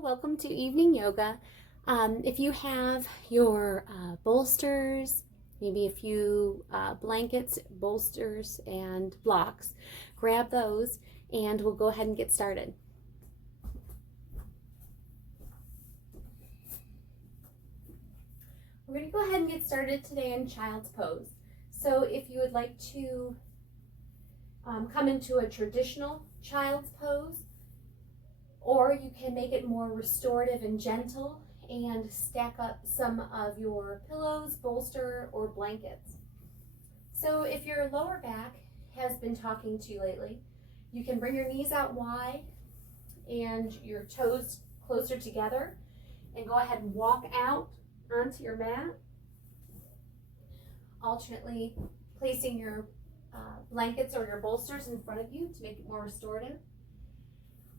Hello, welcome to evening yoga. If you have your bolsters, maybe a few blankets, bolsters, and blocks, grab those and we'll go ahead and get started. We're going to go ahead and get started today in child's pose. So if you would like to come into a traditional child's pose, or you can make it more restorative and gentle and stack up some of your pillows, bolster, or blankets. So if your lower back has been talking to you lately, you can bring your knees out wide and your toes closer together and go ahead and walk out onto your mat, alternately placing your blankets or your bolsters in front of you to make it more restorative.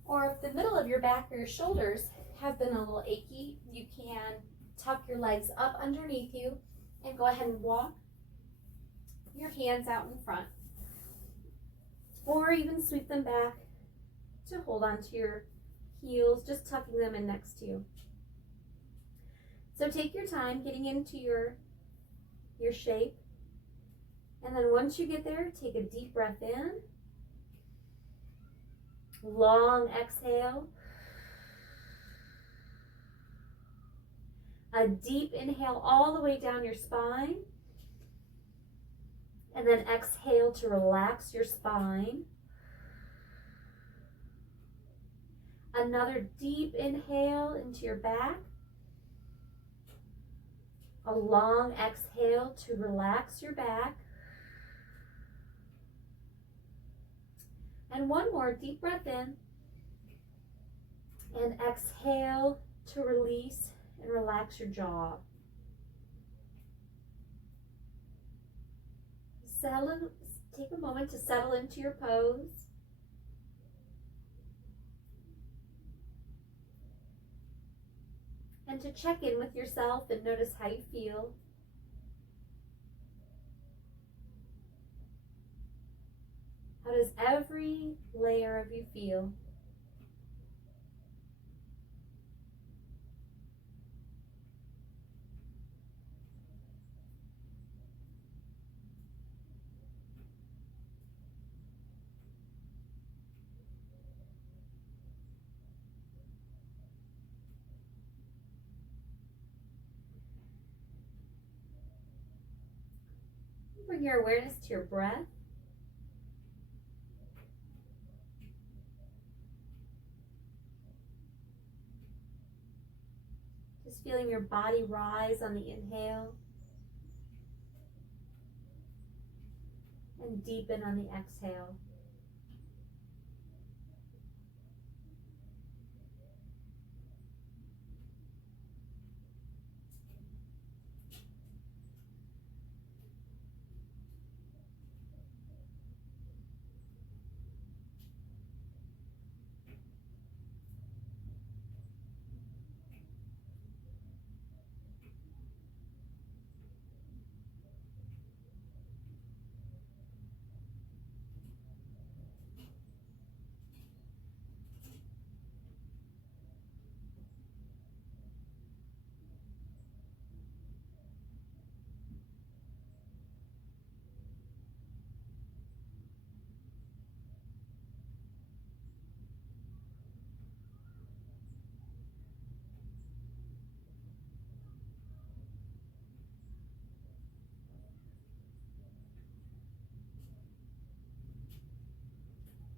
Or if the middle of your back or your shoulders have been a little achy, you can tuck your legs up underneath you and go ahead and walk your hands out in front. Or even sweep them back to hold onto your heels, just tucking them in next to you. So take your time getting into your shape. And then once you get there, take a deep breath in. Long exhale. A deep inhale all the way down your spine. And then exhale to relax your spine. Another deep inhale into your back. A long exhale to relax your back. And one more deep breath in. And exhale to release and relax your jaw. Take a moment to settle into your pose. And to check in with yourself and notice how you feel. How does every layer of you feel? Bring your awareness to your breath. Just feeling your body rise on the inhale and deepen on the exhale.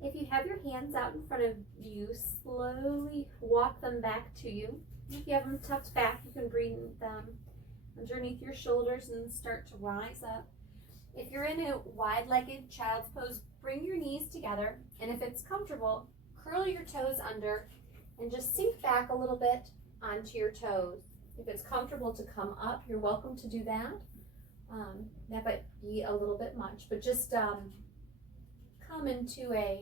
If you have your hands out in front of you, slowly walk them back to you. If you have them tucked back, you can bring them underneath your shoulders and start to rise up. If you're in a wide-legged child's pose, bring your knees together, and if it's comfortable, curl your toes under and just sink back a little bit onto your toes. If it's comfortable to come up, you're welcome to do that. That might be a little bit much, but just come into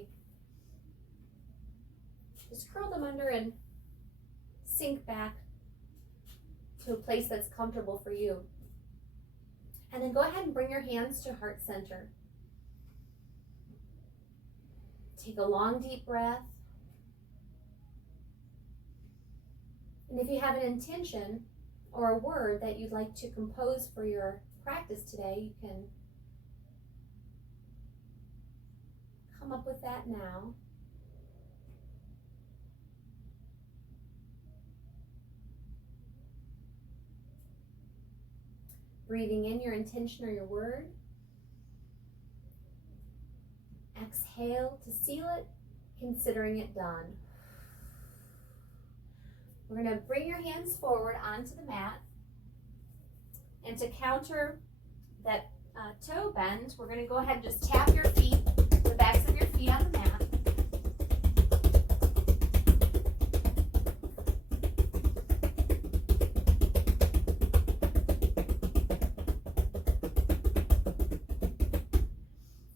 just curl them under and sink back to a place that's comfortable for you. And then go ahead and bring your hands to heart center. Take a long deep breath. And if you have an intention or a word that you'd like to compose for your practice today, you can come up with that now. Breathing in your intention or your word. Exhale to seal it, considering it done. We're going to bring your hands forward onto the mat. And to counter that toe bend, we're going to go ahead and just tap your feet, the backs of your feet on the mat.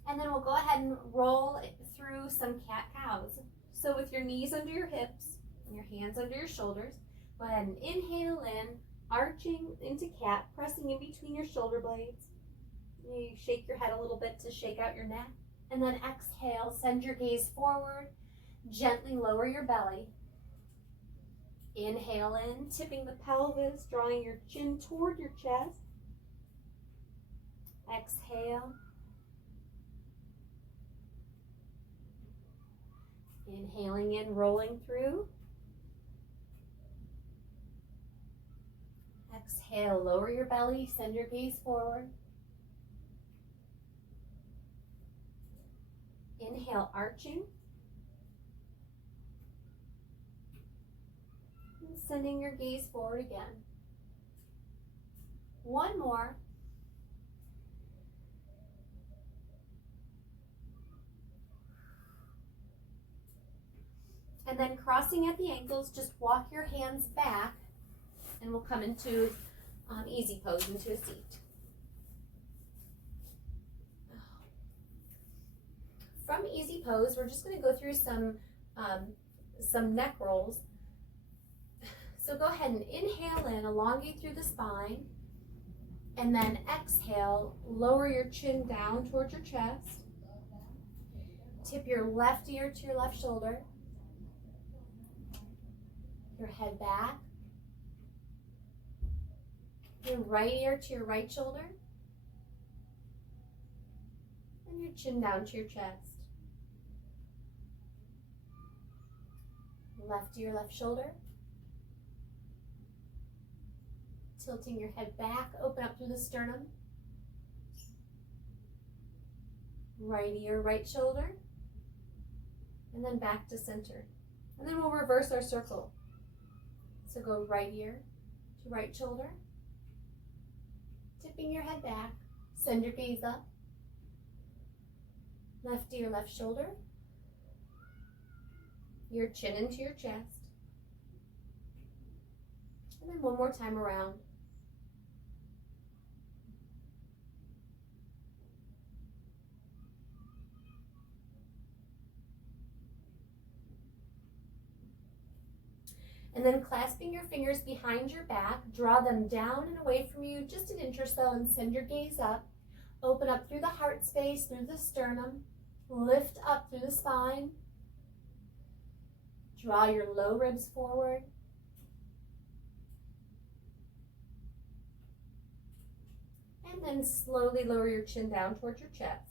And then we'll go ahead and roll through some cat-cows. So with your knees under your hips and your hands under your shoulders, go ahead and inhale in, arching into cat, pressing in between your shoulder blades. You shake your head a little bit to shake out your neck. And then exhale, send your gaze forward, gently lower your belly. Inhale in, tipping the pelvis, drawing your chin toward your chest. Exhale. Inhaling in, rolling through. Exhale, lower your belly, send your gaze forward. Inhale, arching. And sending your gaze forward again. One more. And then crossing at the ankles, just walk your hands back and we'll come into easy pose, into a seat. From easy pose, we're just going to go through some neck rolls. So go ahead and inhale in, elongate through the spine, and then exhale, lower your chin down towards your chest. Tip your left ear to your left shoulder. Your head back. Your right ear to your right shoulder. And your chin down to your chest. Left ear, left shoulder. Tilting your head back, open up through the sternum. Right ear, right shoulder. And then back to center. And then we'll reverse our circle. So go right ear to right shoulder. Tipping your head back. Send your gaze up. Left ear, left shoulder. Your chin into your chest. And then one more time around. And then clasping your fingers behind your back, draw them down and away from you just an inch or so and send your gaze up. Open up through the heart space, through the sternum. Lift up through the spine. Draw your low ribs forward. And then slowly lower your chin down towards your chest.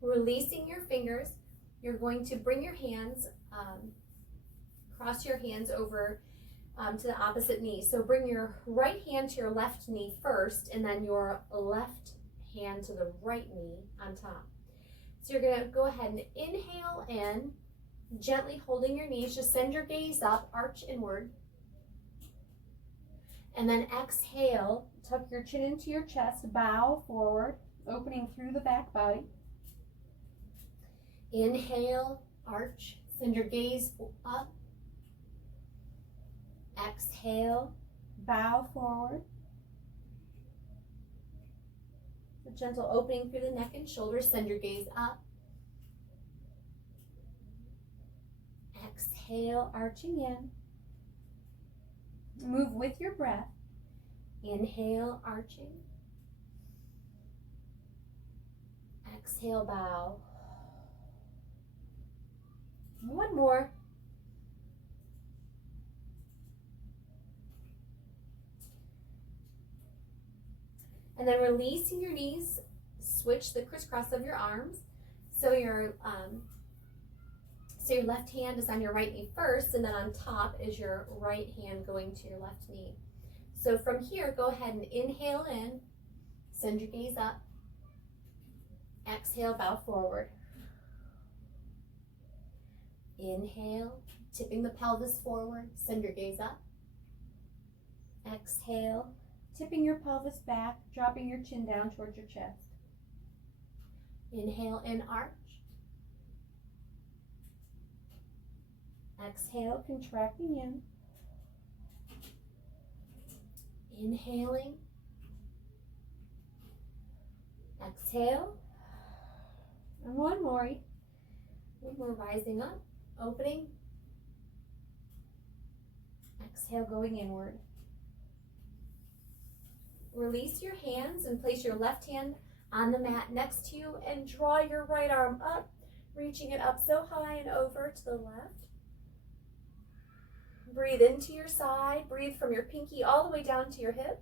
Releasing your fingers, you're going to bring your hands, cross your hands over to the opposite knee. So bring your right hand to your left knee first, and then your left hand to the right knee on top. So you're going to go ahead and inhale in, gently holding your knees. Just send your gaze up, arch inward. And then exhale, tuck your chin into your chest, bow forward, opening through the back body. Inhale, arch, send your gaze up. Exhale, bow forward. A gentle opening through the neck and shoulders, send your gaze up. Exhale, arching in. Move with your breath. Inhale, arching. Exhale, bow. One more. And then releasing your knees, switch the crisscross of your arms. So your left hand is on your right knee first, and then on top is your right hand going to your left knee. So from here, go ahead and inhale in, send your gaze up. Exhale, bow forward. Inhale, tipping the pelvis forward, send your gaze up. Exhale, tipping your pelvis back, dropping your chin down towards your chest. Inhale in, arch. Exhale, contracting in. Inhaling. Exhale. And one more. We're rising up, opening. Exhale, going inward. Release your hands and place your left hand on the mat next to you and draw your right arm up, reaching it up so high and over to the left. Breathe into your side. Breathe from your pinky all the way down to your hip.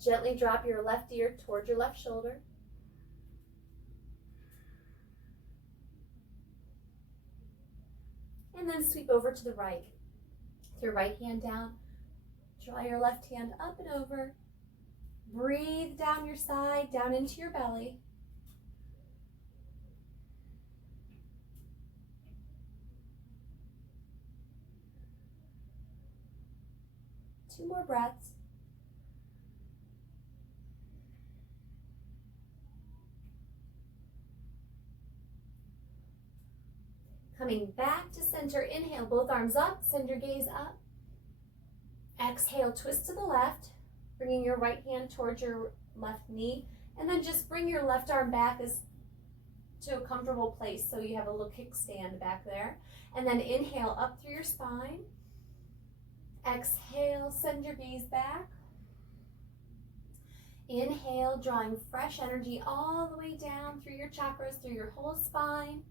Gently drop your left ear towards your left shoulder. And then sweep over to the right. With your right hand down, draw your left hand up and over. Breathe down your side, down into your belly. Two more breaths. Coming back to center, inhale, both arms up, send your gaze up. Exhale, twist to the left, bringing your right hand towards your left knee, and then just bring your left arm back to a comfortable place so you have a little kickstand back there. And then inhale up through your spine. Exhale, send your gaze back. Inhale, drawing fresh energy all the way down through your chakras, through your whole spine.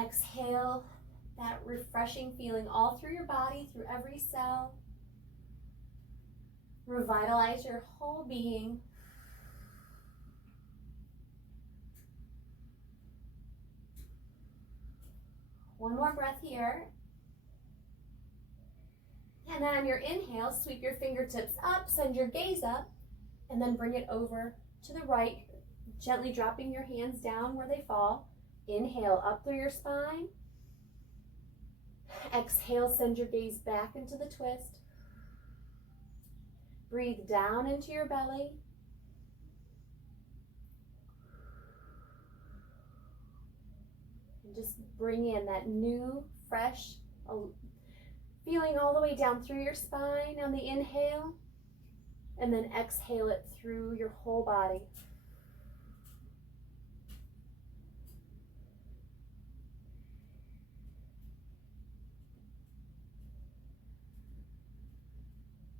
Exhale, that refreshing feeling all through your body, through every cell. Revitalize your whole being. One more breath here. And then on your inhale, sweep your fingertips up, send your gaze up, and then bring it over to the right, gently dropping your hands down where they fall. Inhale up through your spine. Exhale, send your gaze back into the twist. Breathe down into your belly. And just bring in that new, fresh feeling all the way down through your spine on the inhale. And then exhale it through your whole body.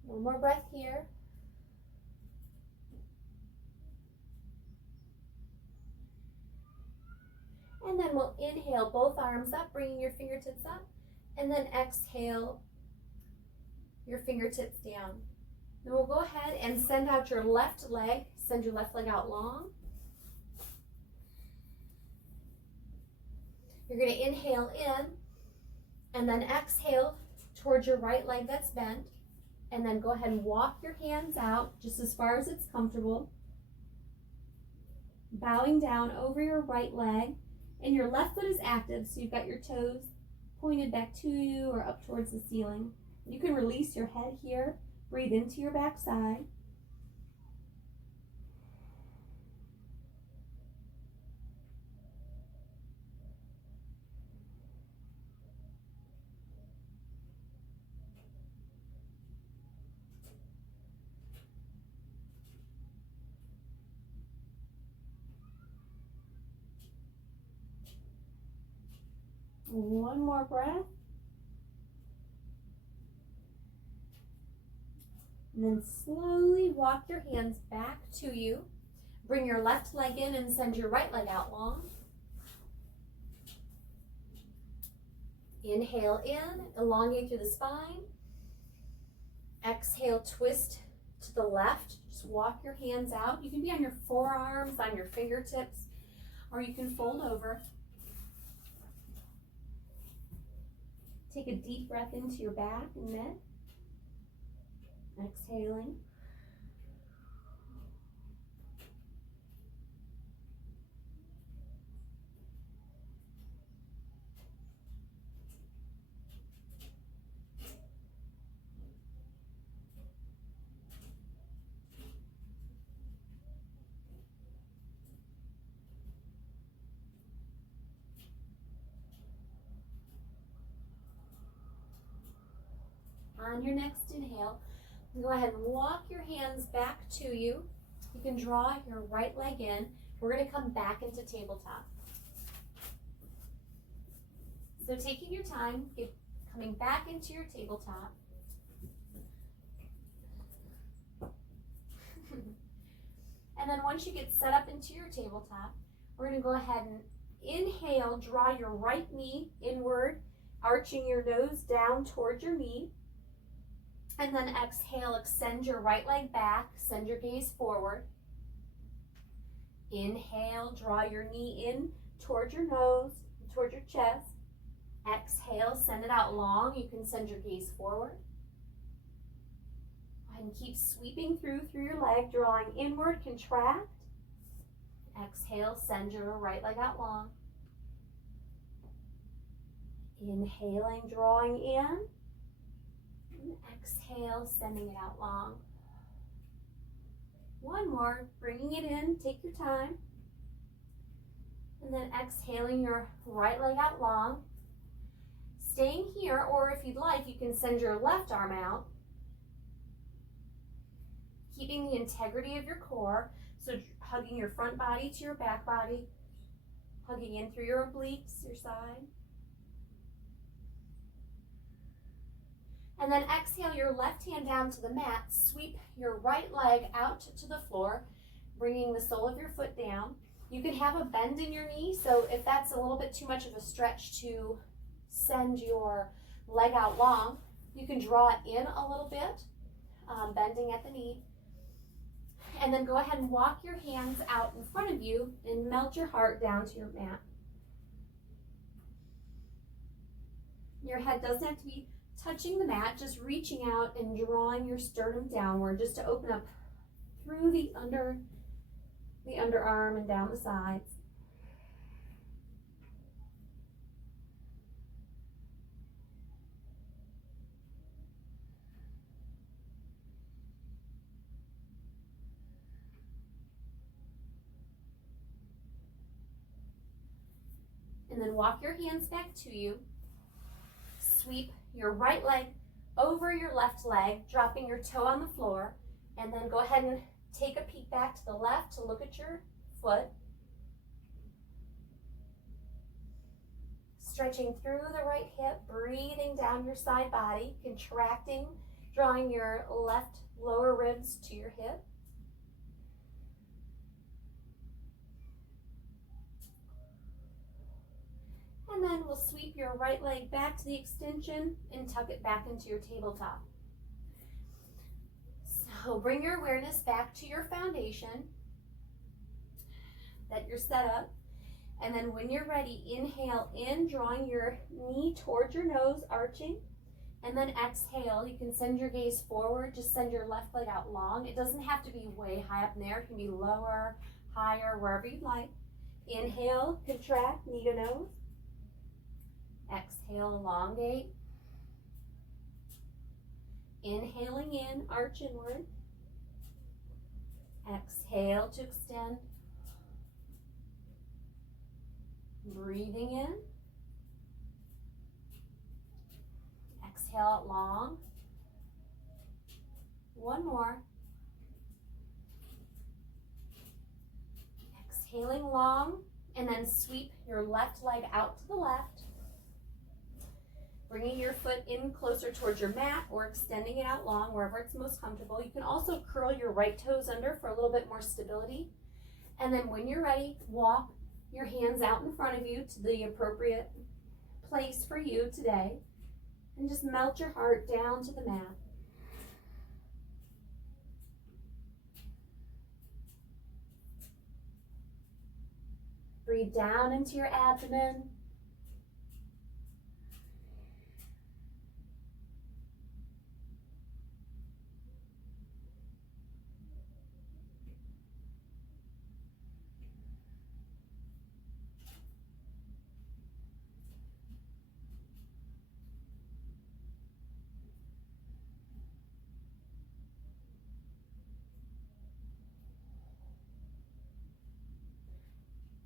One more breath here. And then we'll inhale both arms up, bringing your fingertips up, and then exhale your fingertips down. Then we'll go ahead and send out your left leg. Send your left leg out long. You're going to inhale in, and then exhale towards your right leg that's bent. And then go ahead and walk your hands out just as far as it's comfortable. Bowing down over your right leg. And your left foot is active, so you've got your toes pointed back to you or up towards the ceiling. You can release your head here. Breathe into your back side. One more breath. And then slowly walk your hands back to you. Bring your left leg in and send your right leg out long. Inhale in, elongate through the spine. Exhale, twist to the left. Just walk your hands out. You can be on your forearms, on your fingertips, or you can fold over. Take a deep breath into your back and neck. Exhaling. On your next inhale, go ahead and walk your hands back to you. You can draw your right leg in. We're going to come back into tabletop. So taking your time, coming back into your tabletop. And then once you get set up into your tabletop, we're going to go ahead and inhale, draw your right knee inward, arching your nose down towards your knee. And then exhale, extend your right leg back, send your gaze forward. Inhale, draw your knee in towards your nose, towards your chest. Exhale, send it out long. You can send your gaze forward. Go ahead and keep sweeping through your leg, drawing inward, contract. Exhale, send your right leg out long. Inhaling, drawing in. And exhale, sending it out long. One more, bringing it in, take your time. And then exhaling your right leg out long. Staying here, or if you'd like, you can send your left arm out. Keeping the integrity of your core, so hugging your front body to your back body, hugging in through your obliques, your side. And then exhale your left hand down to the mat, sweep your right leg out to the floor, bringing the sole of your foot down. You can have a bend in your knee, so if that's a little bit too much of a stretch to send your leg out long, you can draw it in a little bit, bending at the knee. And then go ahead and walk your hands out in front of you and melt your heart down to your mat. Your head doesn't have to be touching the mat, just reaching out and drawing your sternum downward just to open up through the underarm and down the sides. And then walk your hands back to you. Sweep your right leg over your left leg, dropping your toe on the floor, and then go ahead and take a peek back to the left to look at your foot. Stretching through the right hip, breathing down your side body, contracting, drawing your left lower ribs to your hip. And then we'll sweep your right leg back to the extension and tuck it back into your tabletop. So bring your awareness back to your foundation that you're set up. And then when you're ready, inhale in, drawing your knee towards your nose, arching. And then exhale, you can send your gaze forward, just send your left leg out long. It doesn't have to be way high up in there. It can be lower, higher, wherever you'd like. Inhale, contract, knee to nose. Exhale, elongate. Inhaling in, arch inward. Exhale to extend. Breathing in. Exhale out long. One more. Exhaling long, and then sweep your left leg out to the left. bringing your foot in closer towards your mat or extending it out long, wherever it's most comfortable. You can also curl your right toes under for a little bit more stability. And then when you're ready, walk your hands out in front of you to the appropriate place for you today. And just melt your heart down to the mat. Breathe down into your abdomen.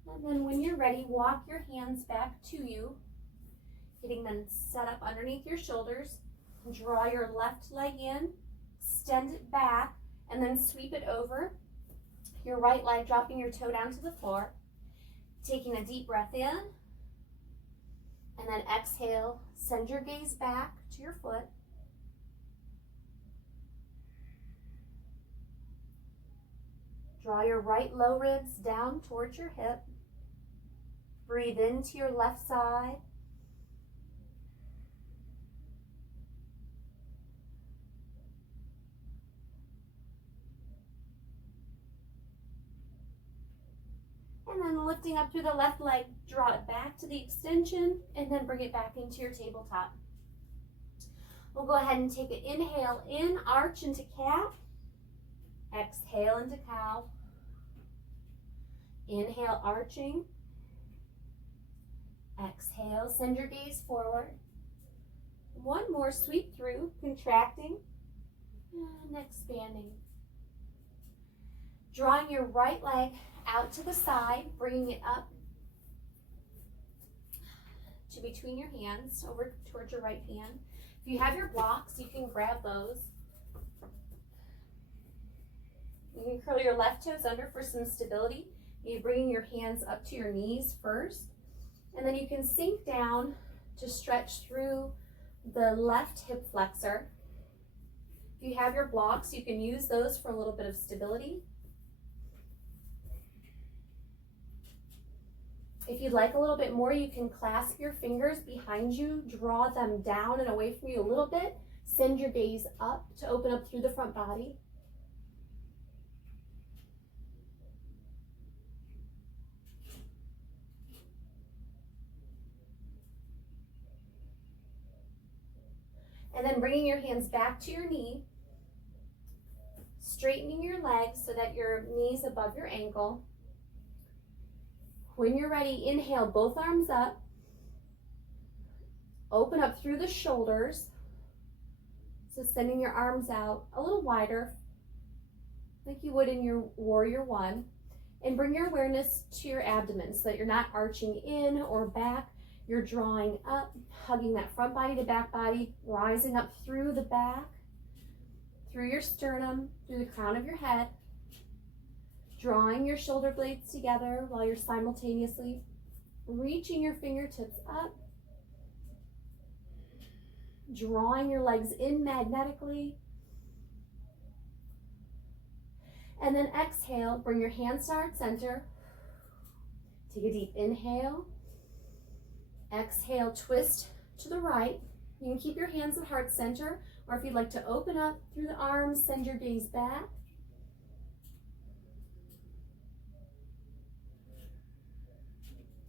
And then when you're ready, walk your hands back to you, getting them set up underneath your shoulders. Draw your left leg in, extend it back, and then sweep it over. Your right leg, dropping your toe down to the floor. Taking a deep breath in, and then exhale, send your gaze back to your foot. Draw your right low ribs down towards your hip. Breathe into your left side. And then lifting up through the left leg, draw it back to the extension, and then bring it back into your tabletop. We'll go ahead and take an inhale in, arch into cat. Exhale into cow. Inhale, arching. Exhale, send your gaze forward. One more, sweep through, contracting and expanding. Drawing your right leg out to the side, bringing it up to between your hands, over towards your right hand. If you have your blocks, you can grab those. You can curl your left toes under for some stability. You're bringing your hands up to your knees first. And then you can sink down to stretch through the left hip flexor. If you have your blocks, you can use those for a little bit of stability. If you'd like a little bit more, you can clasp your fingers behind you, draw them down and away from you a little bit. Send your gaze up to open up through the front body. And then bringing your hands back to your knee, straightening your legs so that your knee's above your ankle. When you're ready, inhale, both arms up. Open up through the shoulders. So sending your arms out a little wider, like you would in your warrior one. And bring your awareness to your abdomen so that you're not arching in or back. You're drawing up, hugging that front body to back body, rising up through the back, through your sternum, through the crown of your head, drawing your shoulder blades together while you're simultaneously reaching your fingertips up, drawing your legs in magnetically, and then exhale, bring your hands to heart center. Take a deep inhale. Exhale, twist to the right. You can keep your hands at heart center, or if you'd like to open up through the arms, send your gaze back.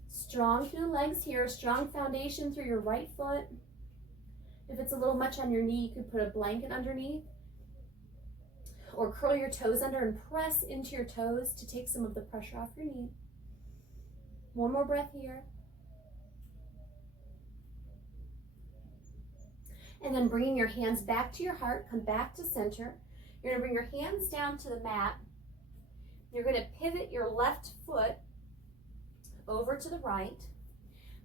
Strong through the legs here, strong foundation through your right foot. If it's a little much on your knee, you could put a blanket underneath, or curl your toes under and press into your toes to take some of the pressure off your knee. One more breath here. And then bringing your hands back to your heart, come back to center. You're going to bring your hands down to the mat. You're going to pivot your left foot over to the right.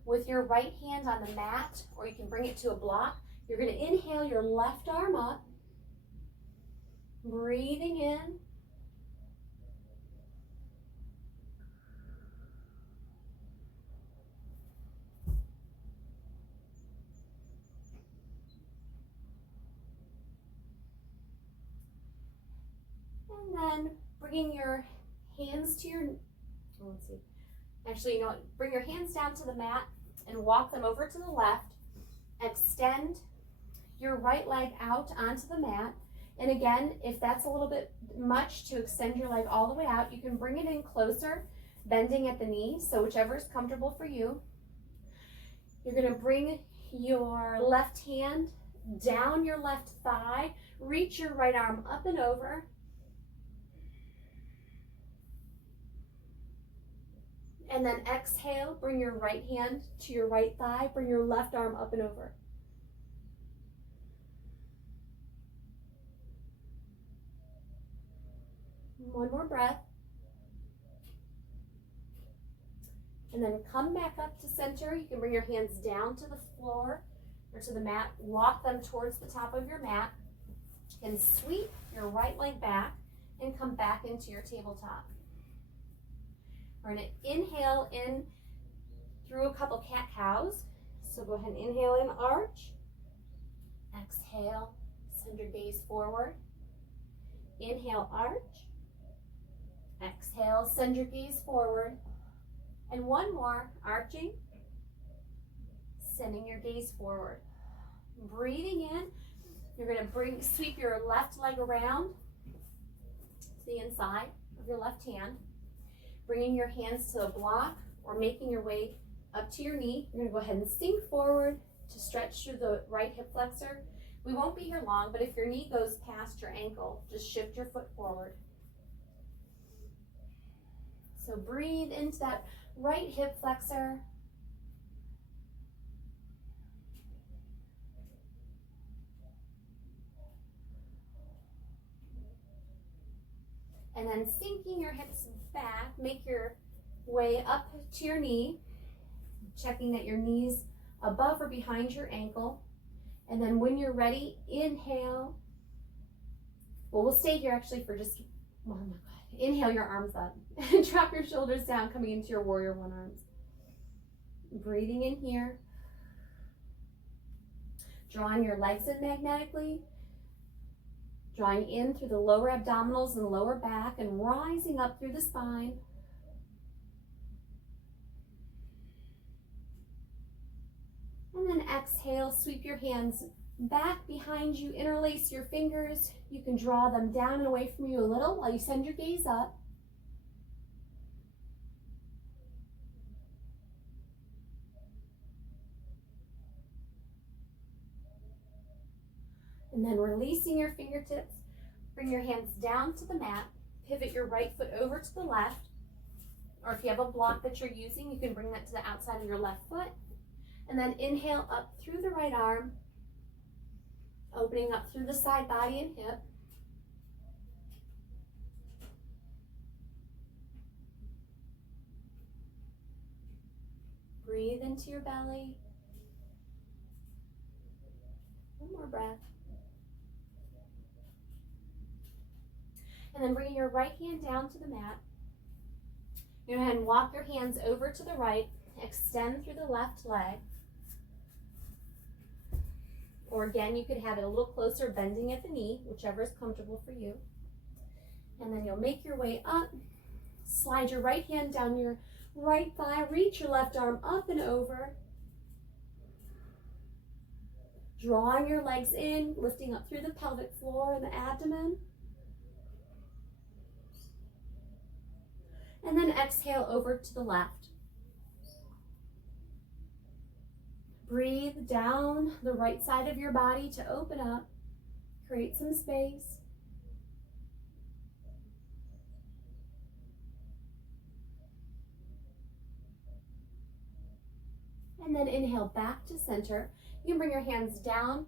With your right hand on the mat, or you can bring it to a block, you're going to inhale your left arm up, breathing in. then bringing your hands to your, let's see, actually, you know what, bring your hands down to the mat and walk them over to the left. Extend your right leg out onto the mat. And again, if that's a little bit much to extend your leg all the way out, you can bring it in closer, bending at the knee, so whichever is comfortable for you. You're gonna bring your left hand down your left thigh, reach your right arm up and over. And then exhale, bring your right hand to your right thigh, bring your left arm up and over. One more breath. And then come back up to center. You can bring your hands down to the floor or to the mat. Walk them towards the top of your mat. And sweep your right leg back and come back into your tabletop. We're going to inhale in through a couple cat-cows. So go ahead and inhale in, arch. Exhale, send your gaze forward. Inhale, arch. Exhale, send your gaze forward. And one more, arching, sending your gaze forward. Breathing in, you're going to sweep your left leg around to the inside of your left hand, bringing your hands to the block or making your way up to your knee. You're going to go ahead and sink forward to stretch through the right hip flexor. We won't be here long, but if your knee goes past your ankle, just shift your foot forward. So breathe into that right hip flexor. And then sinking your hips back, make your way up to your knee, checking that your knee's above or behind your ankle. And then when you're ready, inhale. Well, we'll stay here actually for just, oh my God. Inhale your arms up. Drop your shoulders down, coming into your warrior one arms. Breathing in here. Drawing your legs in magnetically. Drawing in through the lower abdominals and lower back and rising up through the spine. And then exhale, sweep your hands back behind you, interlace your fingers. You can draw them down and away from you a little while you send your gaze up. And then releasing your fingertips, bring your hands down to the mat, pivot your right foot over to the left, or if you have a block that you're using, you can bring that to the outside of your left foot. And then inhale up through the right arm, opening up through the side body and hip. Breathe into your belly. One more breath. And then bringing your right hand down to the mat. You're going to go ahead and walk your hands over to the right. Extend through the left leg. Or again, you could have it a little closer, bending at the knee, whichever is comfortable for you. And then you'll make your way up. Slide your right hand down your right thigh. Reach your left arm up and over. Drawing your legs in, lifting up through the pelvic floor and the abdomen. And then exhale over to the left. Breathe down the right side of your body to open up. Create some space. And then inhale back to center. You can bring your hands down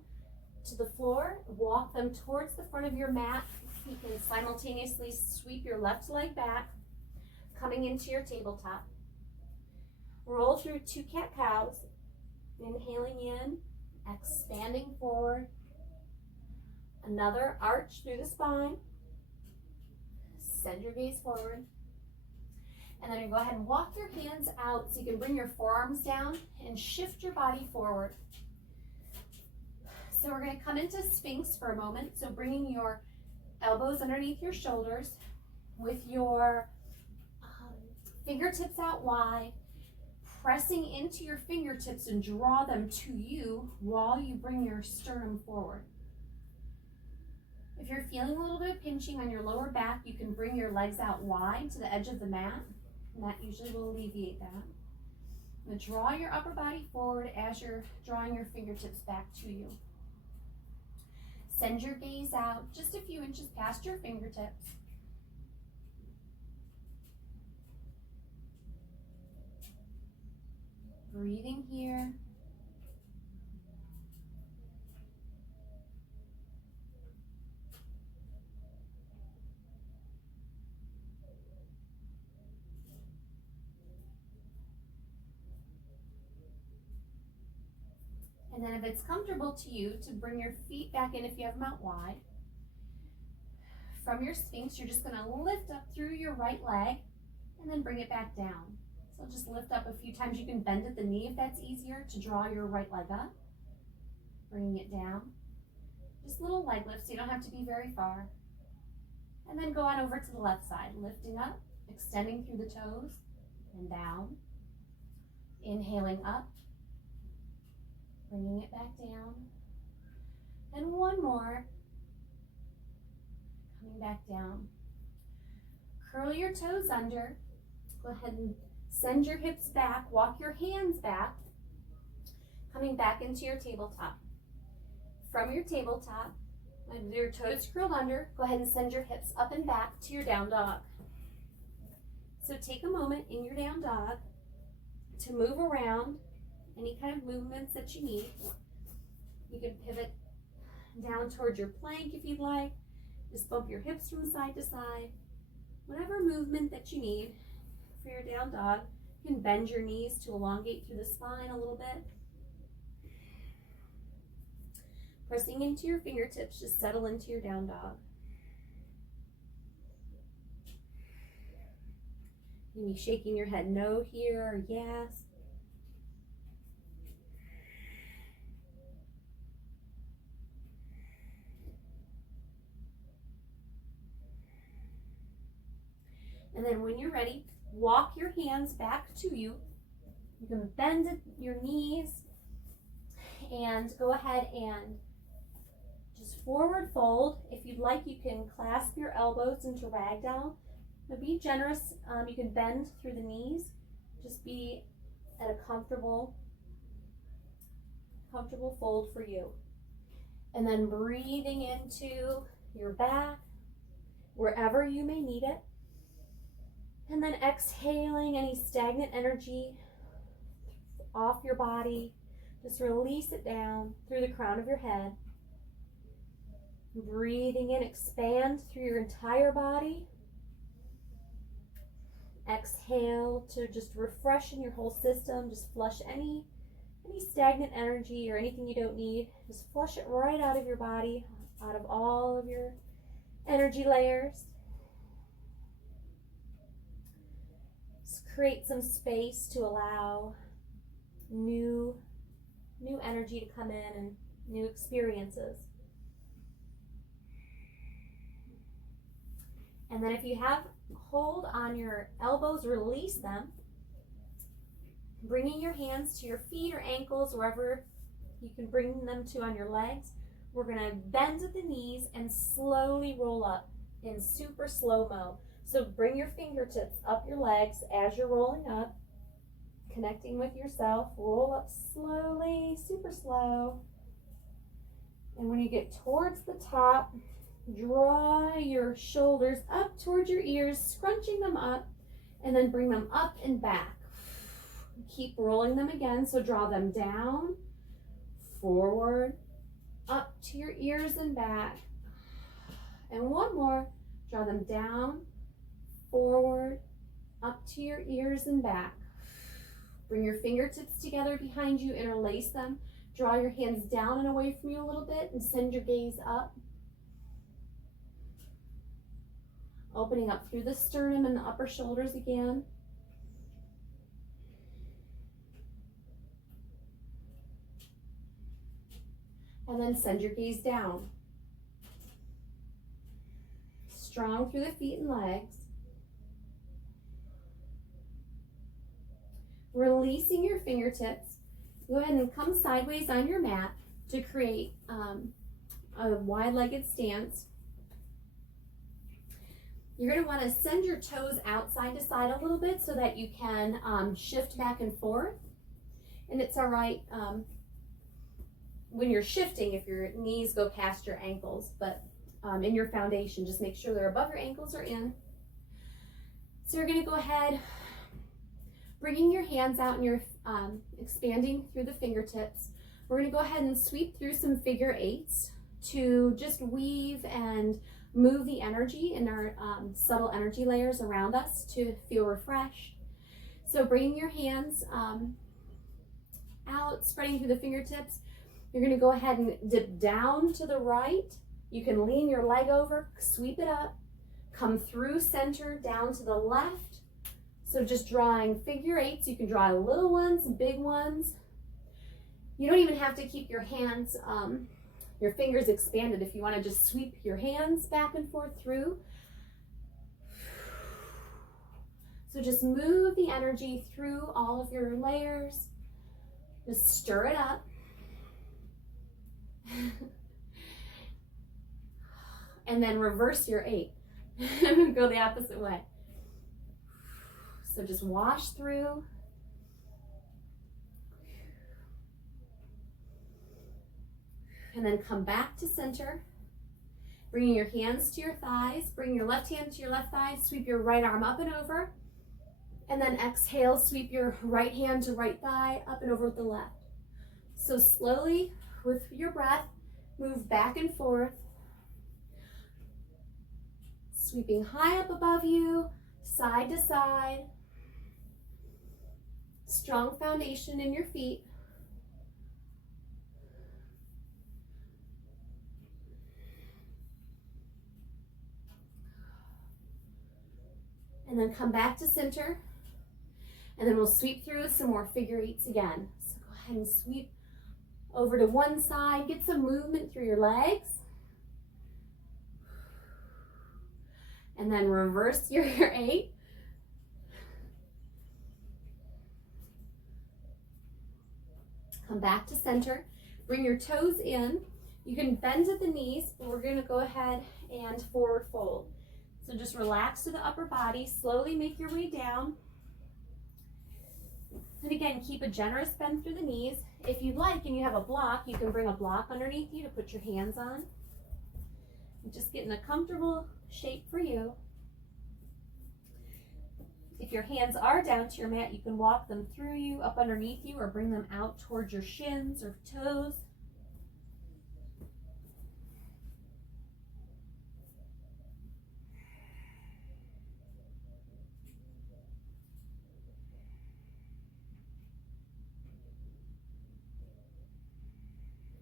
to the floor, walk them towards the front of your mat. You can simultaneously sweep your left leg back, coming into your tabletop. Roll through two cat-cows, inhaling in, expanding forward. Another arch through the spine. Send your gaze forward. And then you go ahead and walk your hands out so you can bring your forearms down and shift your body forward. So we're going to come into Sphinx for a moment. So bringing your elbows underneath your shoulders, with your fingertips out wide, pressing into your fingertips and draw them to you while you bring your sternum forward. If you're feeling a little bit of pinching on your lower back, you can bring your legs out wide to the edge of the mat, and that usually will alleviate that. Now draw your upper body forward as you're drawing your fingertips back to you. Send your gaze out just a few inches past your fingertips. Breathing here. And then if it's comfortable to you to bring your feet back in if you have them out wide. From your Sphinx, you're just going to lift up through your right leg and then bring it back down. So just lift up a few times. You can bend at the knee if that's easier to draw your right leg up. Bringing it down. Just little leg lifts, so you don't have to be very far. And then go on over to the left side, lifting up, extending through the toes and down. Inhaling up, bringing it back down. And one more. Coming back down. Curl your toes under. Go ahead and send your hips back. Walk your hands back. Coming back into your tabletop. From your tabletop, with your toes curled under, go ahead and send your hips up and back to your down dog. So take a moment in your down dog to move around, any kind of movements that you need. You can pivot down towards your plank if you'd like. Just bump your hips from side to side. Whatever movement that you need for your down dog. You can bend your knees to elongate through the spine a little bit. Pressing into your fingertips, just settle into your down dog. You can be shaking your head no here or yes. And then when you're ready, walk your hands back to you. You can bend your knees and go ahead and just forward fold. If you'd like, you can clasp your elbows into ragdoll. Now be generous. You can bend through the knees. Just be at a comfortable fold for you. And then breathing into your back, wherever you may need it. And then exhaling any stagnant energy off your body. Just release it down through the crown of your head. Breathing in, expand through your entire body. Exhale to just refresh in your whole system. Just flush any stagnant energy or anything you don't need. Just flush it right out of your body, out of all of your energy layers. Just create some space to allow new energy to come in and new experiences. And then if you have hold on your elbows, release them. Bringing your hands to your feet or ankles, wherever you can bring them to on your legs. We're going to bend at the knees and slowly roll up in super slow-mo. So bring your fingertips up your legs as you're rolling up, connecting with yourself. Roll up slowly, super slow. And when you get towards the top, draw your shoulders up towards your ears, scrunching them up, and then bring them up and back. Keep rolling them again, so draw them down, forward, up to your ears and back. And one more, draw them down, forward, up to your ears and back. Bring your fingertips together behind you, interlace them. Draw your hands down and away from you a little bit and send your gaze up. Opening up through the sternum and the upper shoulders again. And then send your gaze down. Strong through the feet and legs. Releasing your fingertips, go ahead and come sideways on your mat to create a wide-legged stance. You're going to want to send your toes out side to side a little bit so that you can shift back and forth. And it's all right when you're shifting if your knees go past your ankles, but in your foundation, just make sure they're above your ankles or in. So you're going to go ahead, bringing your hands out and you're expanding through the fingertips. We're going to go ahead and sweep through some figure eights to just weave and move the energy in our subtle energy layers around us to feel refreshed. So bringing your hands out, spreading through the fingertips, you're going to go ahead and dip down to the right. You can lean your leg over, sweep it up, come through center down to the left. So just drawing figure eights. You can draw little ones, big ones. You don't even have to keep your hands, your fingers expanded. If you want to just sweep your hands back and forth through. So just move the energy through all of your layers. Just stir it up. And then reverse your eight. Go the opposite way. So just wash through. And then come back to center. Bringing your hands to your thighs. Bring your left hand to your left thigh. Sweep your right arm up and over. And then exhale, sweep your right hand to right thigh, up and over with the left. So slowly, with your breath, move back and forth. Sweeping high up above you, side to side. Strong foundation in your feet. And then come back to center. And then we'll sweep through some more figure eights again. So go ahead and sweep over to one side. Get some movement through your legs. And then reverse your eight. Come back to center. Bring your toes in. You can bend at the knees, but we're going to go ahead and forward fold. So just relax to the upper body. Slowly make your way down. And again, keep a generous bend through the knees. If you'd like and you have a block, you can bring a block underneath you to put your hands on. And just get in a comfortable shape for you. If your hands are down to your mat, you can walk them through you, up underneath you, or bring them out towards your shins or toes.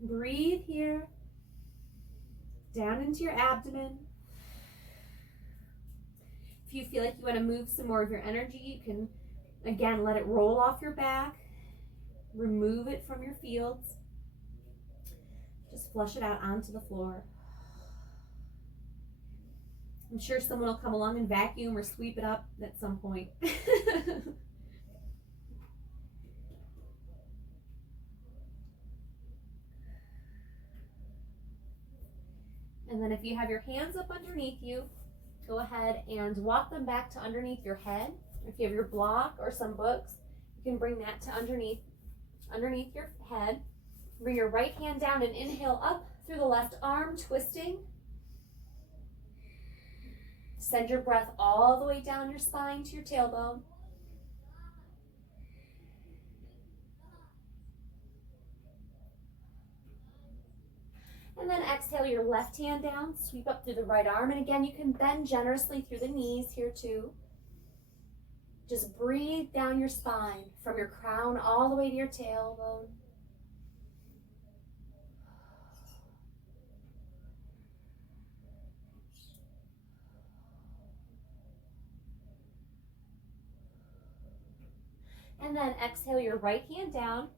Breathe here, down into your abdomen. If you feel like you want to move some more of your energy, you can, again, let it roll off your back. Remove it from your fields. Just flush it out onto the floor. I'm sure someone will come along and vacuum or sweep it up at some point. And then if you have your hands up underneath you, go ahead and walk them back to underneath your head. If you have your block or some books, you can bring that to underneath your head. Bring your right hand down and inhale up through the left arm, twisting. Send your breath all the way down your spine to your tailbone. And then exhale your left hand down, sweep up through the right arm. And again, you can bend generously through the knees here too. Just breathe down your spine from your crown all the way to your tailbone. And then exhale your right hand down.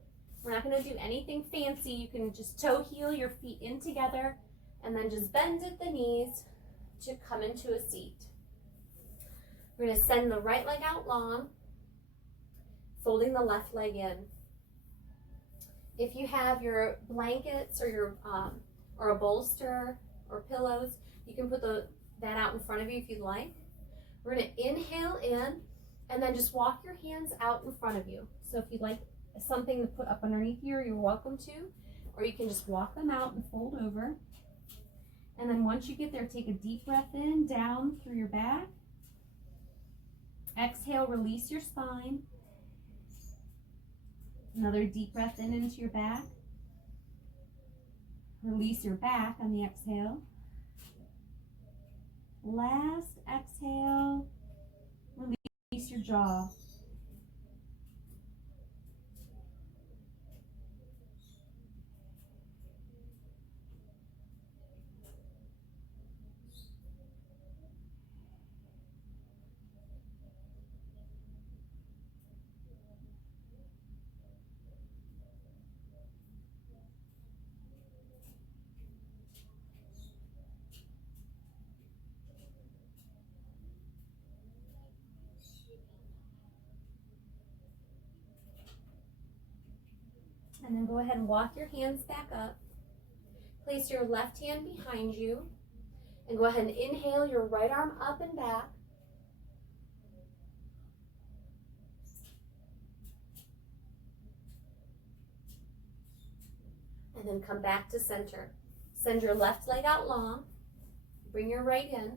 We're not going to do anything fancy. You can just toe heel your feet in together and then just bend at the knees to come into a seat. We're going to send the right leg out long. folding the left leg in. If you have your blankets or your or a bolster or pillows, you can put that out in front of you if you'd like. We're going to inhale in and then just walk your hands out in front of you. So if you'd like something to put up underneath you, you're welcome to, or you can just walk them out and fold over. And then once you get there, take a deep breath in, down through your back. Exhale, release your spine. Another deep breath in into your back. Release your back on the exhale. Last exhale, release your jaw. And then go ahead and walk your hands back up. Place your left hand behind you. And go ahead and inhale your right arm up and back. And then come back to center. Send your left leg out long. Bring your right in.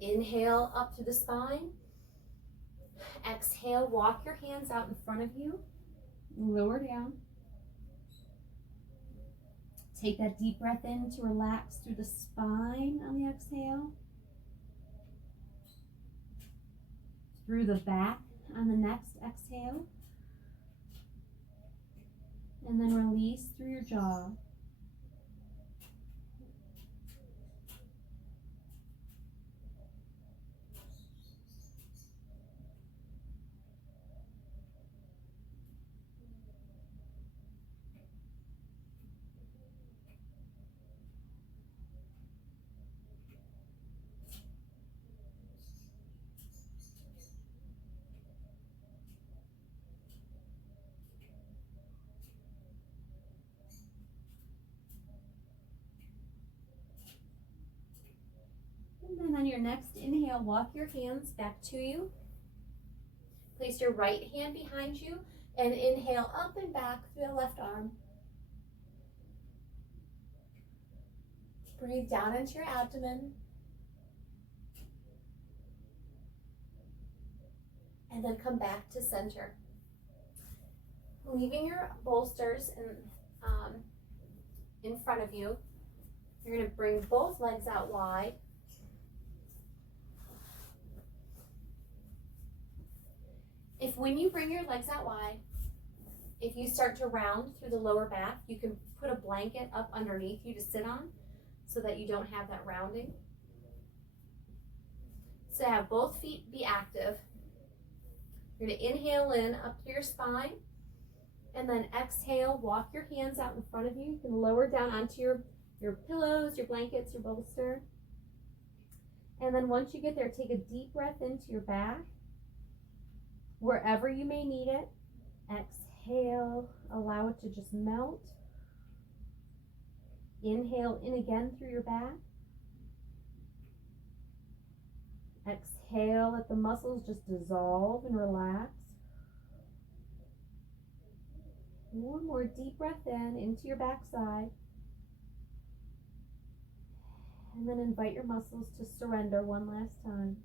Inhale up through the spine. Exhale, walk your hands out in front of you. Lower down. Take that deep breath in to relax through the spine on the exhale. Through the back on the next exhale. And then release through your jaw. And then on your next inhale, walk your hands back to you. Place your right hand behind you and inhale up and back through the left arm. Breathe down into your abdomen. And then come back to center. Leaving your bolsters in front of you. You're going to bring both legs out wide. If when you bring your legs out wide, if you start to round through the lower back, you can put a blanket up underneath you to sit on so that you don't have that rounding. So have both feet be active. You're going to inhale in up through your spine, and then exhale, walk your hands out in front of you. You can lower down onto your pillows, your blankets, your bolster. And then once you get there, take a deep breath into your back. Wherever you may need it, exhale, allow it to just melt. Inhale in again through your back. Exhale, let the muscles just dissolve and relax. One more deep breath in into your backside. And then invite your muscles to surrender one last time.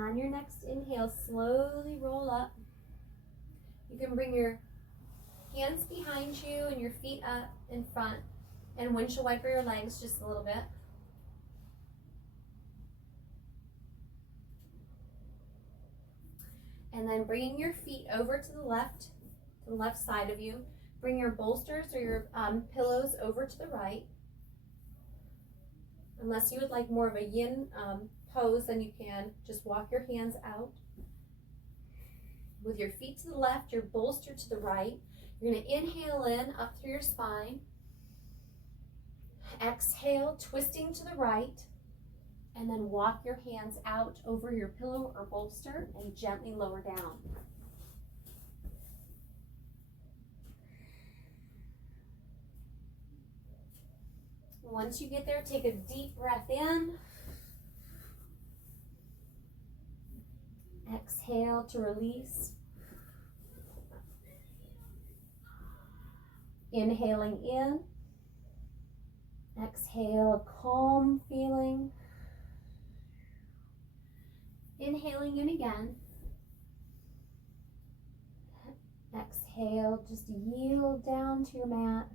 On your next inhale, slowly roll up. You can bring your hands behind you and your feet up in front and windshield wiper your legs just a little bit. And then bringing your feet over to the left side of you. Bring your bolsters or your pillows over to the right. Unless you would like more of a yin pose, then you can just walk your hands out. With your feet to the left, your bolster to the right. You're going to inhale in up through your spine. Exhale, twisting to the right. And then walk your hands out over your pillow or bolster and gently lower down. Once you get there, take a deep breath in. Exhale to release. Inhaling in. Exhale, a calm feeling. Inhaling in again. Exhale, just yield down to your mat.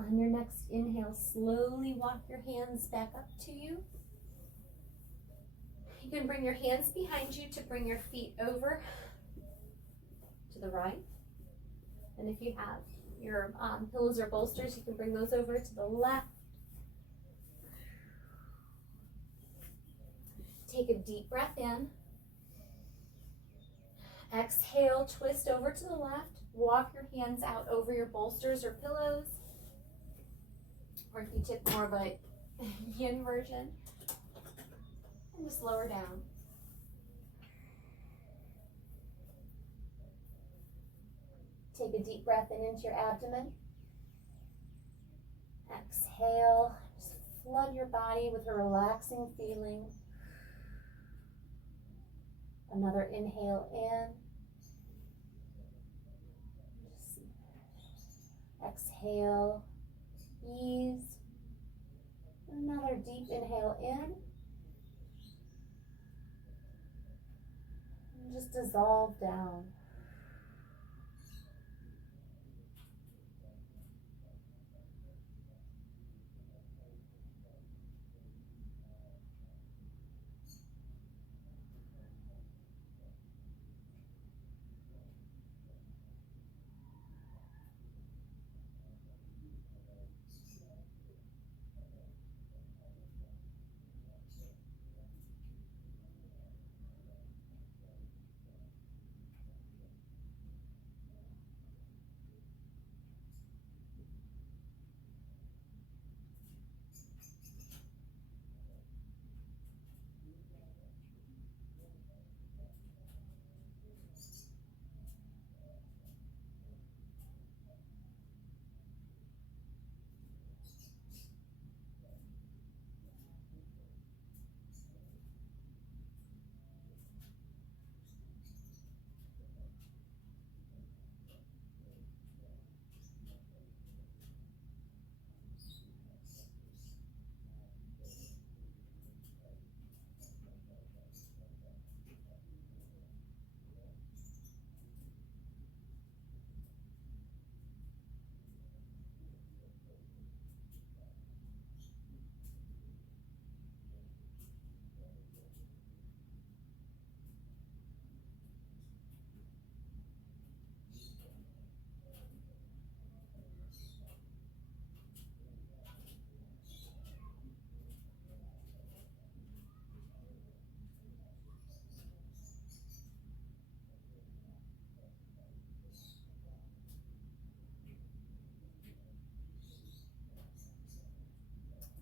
On your next inhale, slowly walk your hands back up to you. You can bring your hands behind you to bring your feet over to the right. And if you have your pillows or bolsters, you can bring those over to the left. Take a deep breath in. Exhale, twist over to the left. Walk your hands out over your bolsters or pillows. Or if you took more of a yin version, and just lower down. Take a deep breath in into your abdomen. Exhale, just flood your body with a relaxing feeling. Another inhale in. Just exhale, ease. Another deep inhale in. And just dissolve down.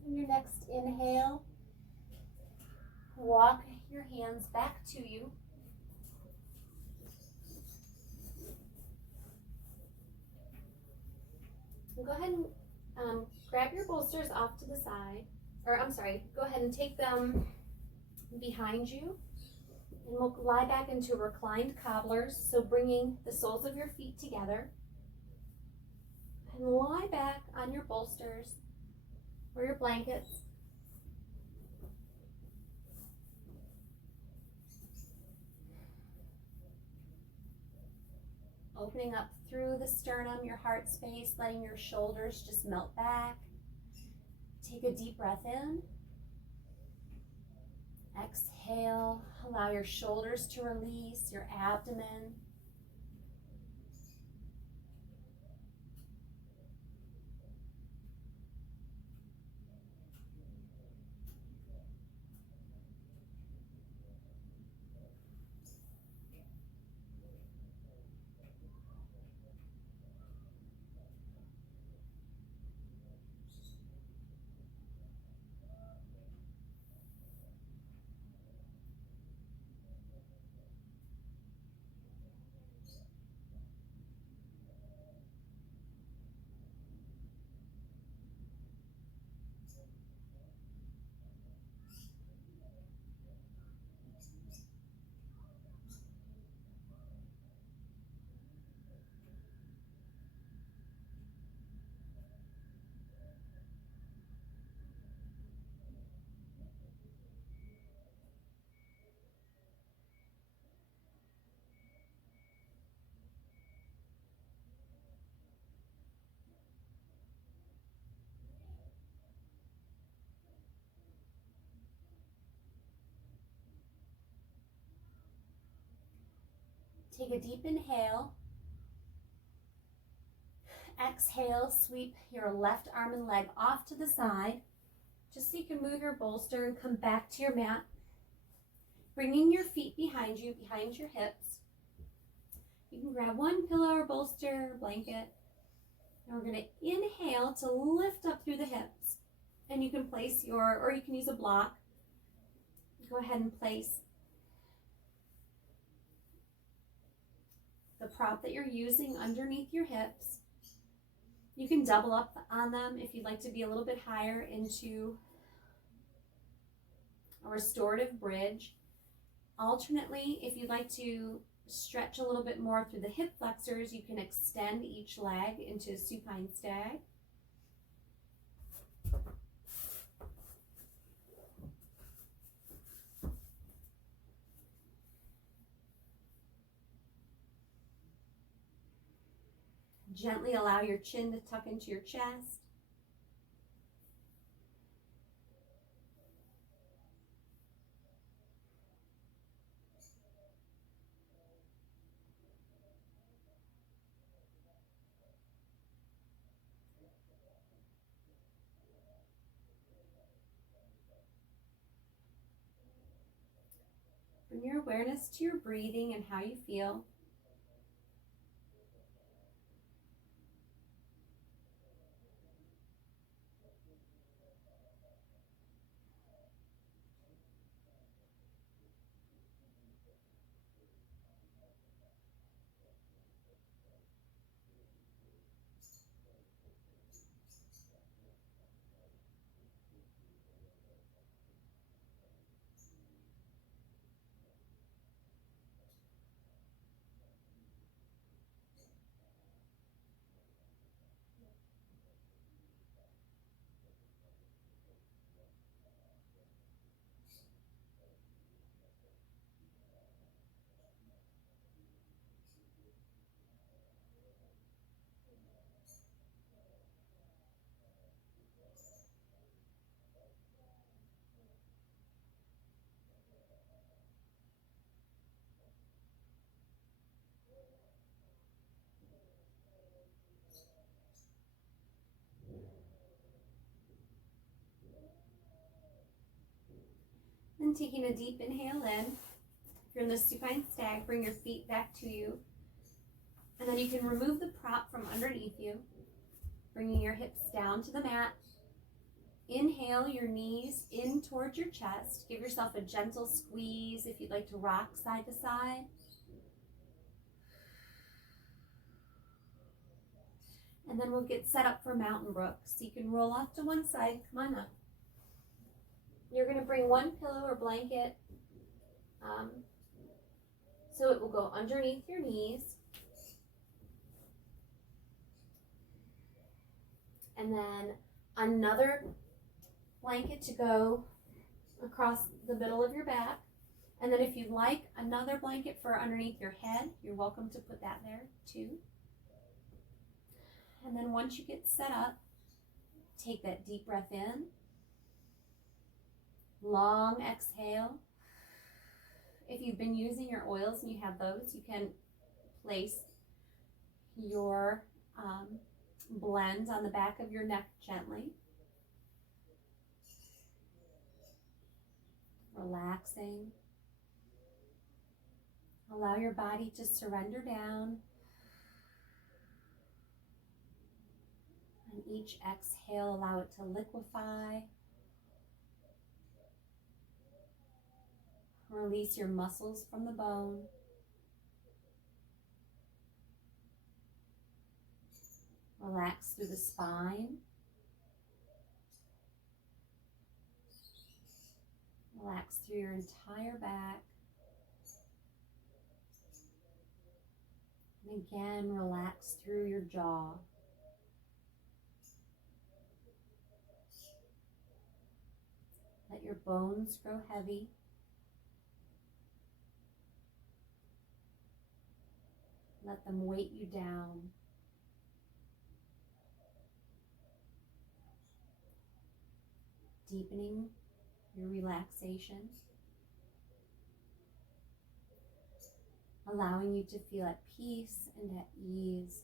And your next inhale, walk your hands back to you. And go ahead and grab your bolsters off to the side, or I'm sorry, go ahead and take them behind you. And we'll lie back into reclined cobblers, so bringing the soles of your feet together. And lie back on your bolsters or your blankets. Opening up through the sternum, your heart space, letting your shoulders just melt back. Take a deep breath in. Exhale, allow your shoulders to release, your abdomen. Take a deep inhale. Exhale, sweep your left arm and leg off to the side, just so you can move your bolster and come back to your mat. Bringing your feet behind you, behind your hips. You can grab one pillow or bolster or blanket. And we're going to inhale to lift up through the hips. And you can place or you can use a block. Go ahead and place the prop that you're using underneath your hips. You can double up on them if you'd like to be a little bit higher into a restorative bridge. Alternately, if you'd like to stretch a little bit more through the hip flexors, you can extend each leg into supine stag. Gently allow your chin to tuck into your chest. Bring your awareness to your breathing and how you feel. Then taking a deep inhale in. If you're in the supine stag, bring your feet back to you. And then you can remove the prop from underneath you, bringing your hips down to the mat. Inhale your knees in towards your chest. Give yourself a gentle squeeze if you'd like to rock side to side. And then we'll get set up for Mountain Brook. So you can roll off to one side. Come on up. You're going to bring one pillow or blanket so it will go underneath your knees. And then another blanket to go across the middle of your back. And then if you'd like another blanket for underneath your head, you're welcome to put that there too. And then once you get set up, take that deep breath in. Long exhale. If you've been using your oils and you have those, you can place your blend on the back of your neck gently. Relaxing. Allow your body to surrender down. And each exhale, allow it to liquefy. Release your muscles from the bone. Relax through the spine. Relax through your entire back. And again, relax through your jaw. Let your bones grow heavy. Let them weight you down. Deepening your relaxation. Allowing you to feel at peace and at ease.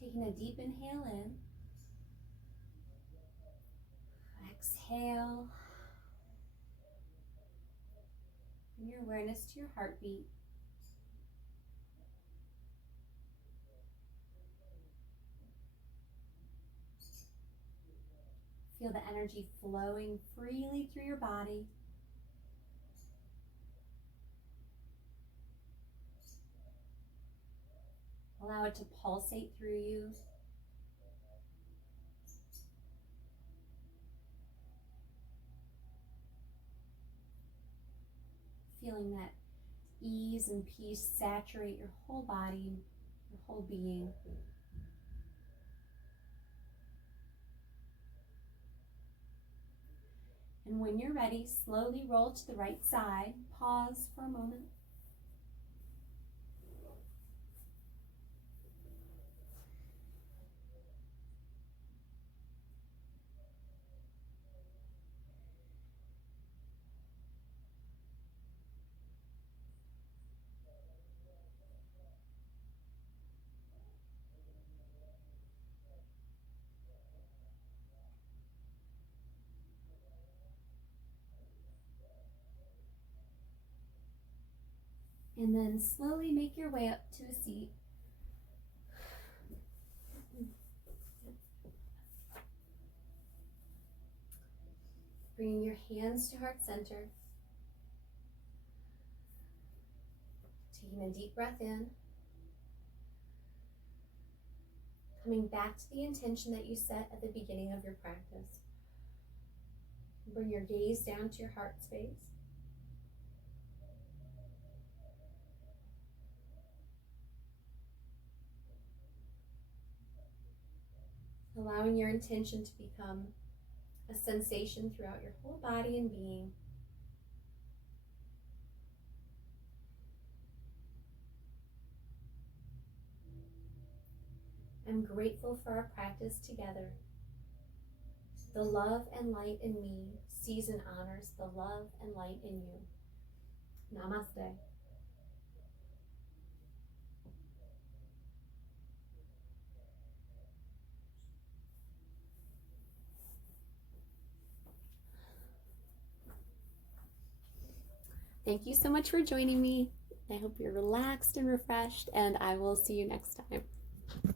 Taking a deep inhale in. Exhale. Bring your awareness to your heartbeat. Feel the energy flowing freely through your body. Allow it to pulsate through you. Feeling that ease and peace saturate your whole body, your whole being. And when you're ready, slowly roll to the right side. Pause for a moment. And then slowly make your way up to a seat. Bringing your hands to heart center. Taking a deep breath in. Coming back to the intention that you set at the beginning of your practice. Bring your gaze down to your heart space. Allowing your intention to become a sensation throughout your whole body and being. I'm grateful for our practice together. The love and light in me sees and honors the love and light in you. Namaste. Thank you so much for joining me. I hope you're relaxed and refreshed, and I will see you next time.